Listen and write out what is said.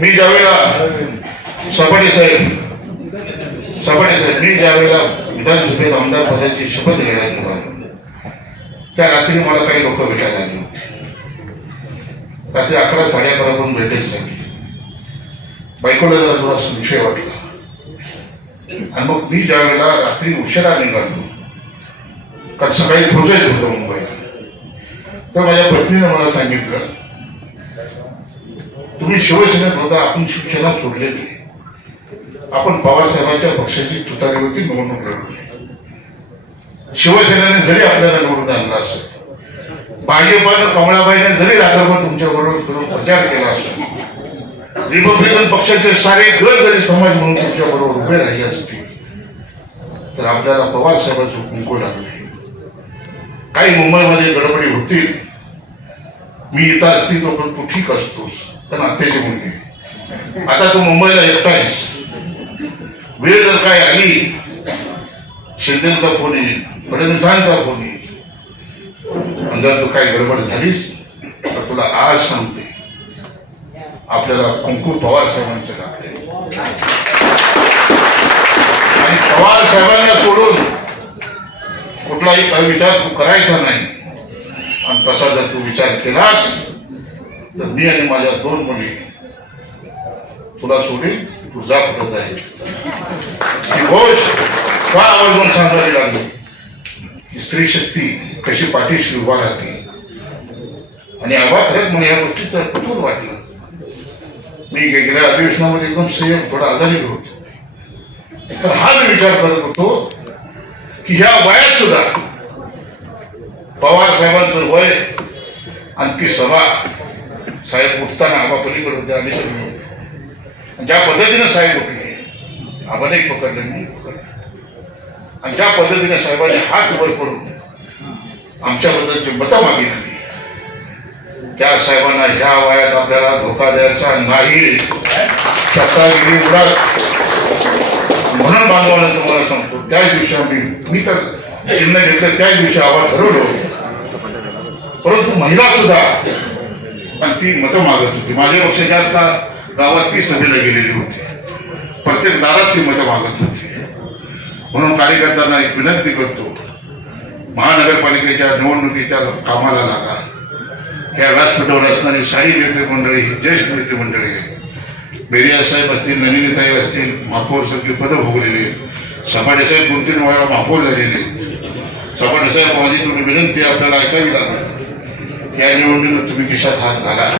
मी ज्यावेळेला सपाटे साहेब सपाटे साहेब मी ज्यावेळेला विधानसभेत आमदार पदाची शपथ घ्यायला निघालो त्या रात्री मला काही लोक भेटायला आली होती. रात्री अकरा साडे अकरा करून भेटायची झाली बायकोला जरा थोडा विषय वाटला. आणि मग मी ज्या वेळेला रात्री उशिरा निघालो कारण सकाळी पोहोचायचं होतं मुंबईला तर माझ्या पत्नीनं मला सांगितलं तुम्ही शिवसेनेत होता आपण शिवसेना सोडलेली आहे. आपण पवारसाहेबांच्या पक्षाची तुतारीवरती निवडणूक लढवली. शिवसेनेने जरी आपल्याला निवडून आणलं असेल भाजपानं कमळाबाईने जरी रात्रभर तुमच्या बरोबर करून प्रचार केला असेल रिपब्लिकन पक्षाचे सारे घर जरी समाज म्हणून तुमच्या बरोबर उभे राहिले असतील तर आपल्याला पवार साहेबांचं कुंकू लागले काही मुंबईमध्ये गडबडी होतील. मी इथं असतील तो पण तू ठीक असतोस. पण आत्याची मुलगी. आहे. आता तू मुंबईला एकटा आहेस. वेळ जर काय आली शिंदेचा फोन येईल फडणवीसांचा फोन येईल. आणि जर तू काही गडबड झालीस तर तुला आज सांगते. आपल्याला कुंकू पवार साहेबांचं लागले आणि पवार साहेबांना सोडून कुठलाही विचार तू करायचा नाही. आणि तसा जर तू विचार केलास तर मी आणि माझ्या दोन मुली तुला सोडील तू जा कुठं आहे घोष का आवर्जून सांगावी लागली? की स्त्री शक्ती कशी पाठीशी उभा राहते. आणि आबा खरंच मला या गोष्टीचं कुतूर वाटलं. मी गेल्या अधिवेशनामध्ये एकदम संयम थोडा आजारी होतो. तर हा मी विचार करत होतो की ह्या वयात सुद्धा पवार साहेबांचं वय आणि ती सभा साहेब उठताना आबा पलीकडे होते आणि सगळे आणि ज्या पद्धतीनं साहेब उठले आबाने पकडलं मी पकडलं. आणि ज्या पद्धतीने साहेबांनी हात वर करून आमच्याबद्दलची मतं मागितली त्या साहेबांना ह्या वयात आपल्याला धोका द्यायचा नाही. सत्तागिरी उडाल म्हणून बांधवांना तुम्हाला सांगतो त्याच दिवशी आम्ही मी तर चिन्ह घेतलं त्याच दिवशी आवाज ठरवलं परंतु महिला सुद्धा ती मतं मागत होती. माझ्यापेक्षा जास्त गावात ती सभेला गेलेली होती. प्रत्येक दारात ती मतं मागत होती. म्हणून कार्यकर्त्यांना एक विनंती करतो महानगरपालिकेच्या निवडणुकीच्या कामाला लागा. या व्यासपीठावर असणारी साई नेते मंडळी ही ज्येष्ठ नेते मंडळी आहे बेरिया साहेब असतील नलिनीताई असतील महापौर सारखी पदं भोगलेली आहेत. सपाटे साहेब दोन तीन वेळा महापौर झालेले आहेत. साहेब माझी तुम्ही विनंती आपल्याला ऐकावी लागेल. या निवडणुकीत तुम्ही खिशात हात घाला.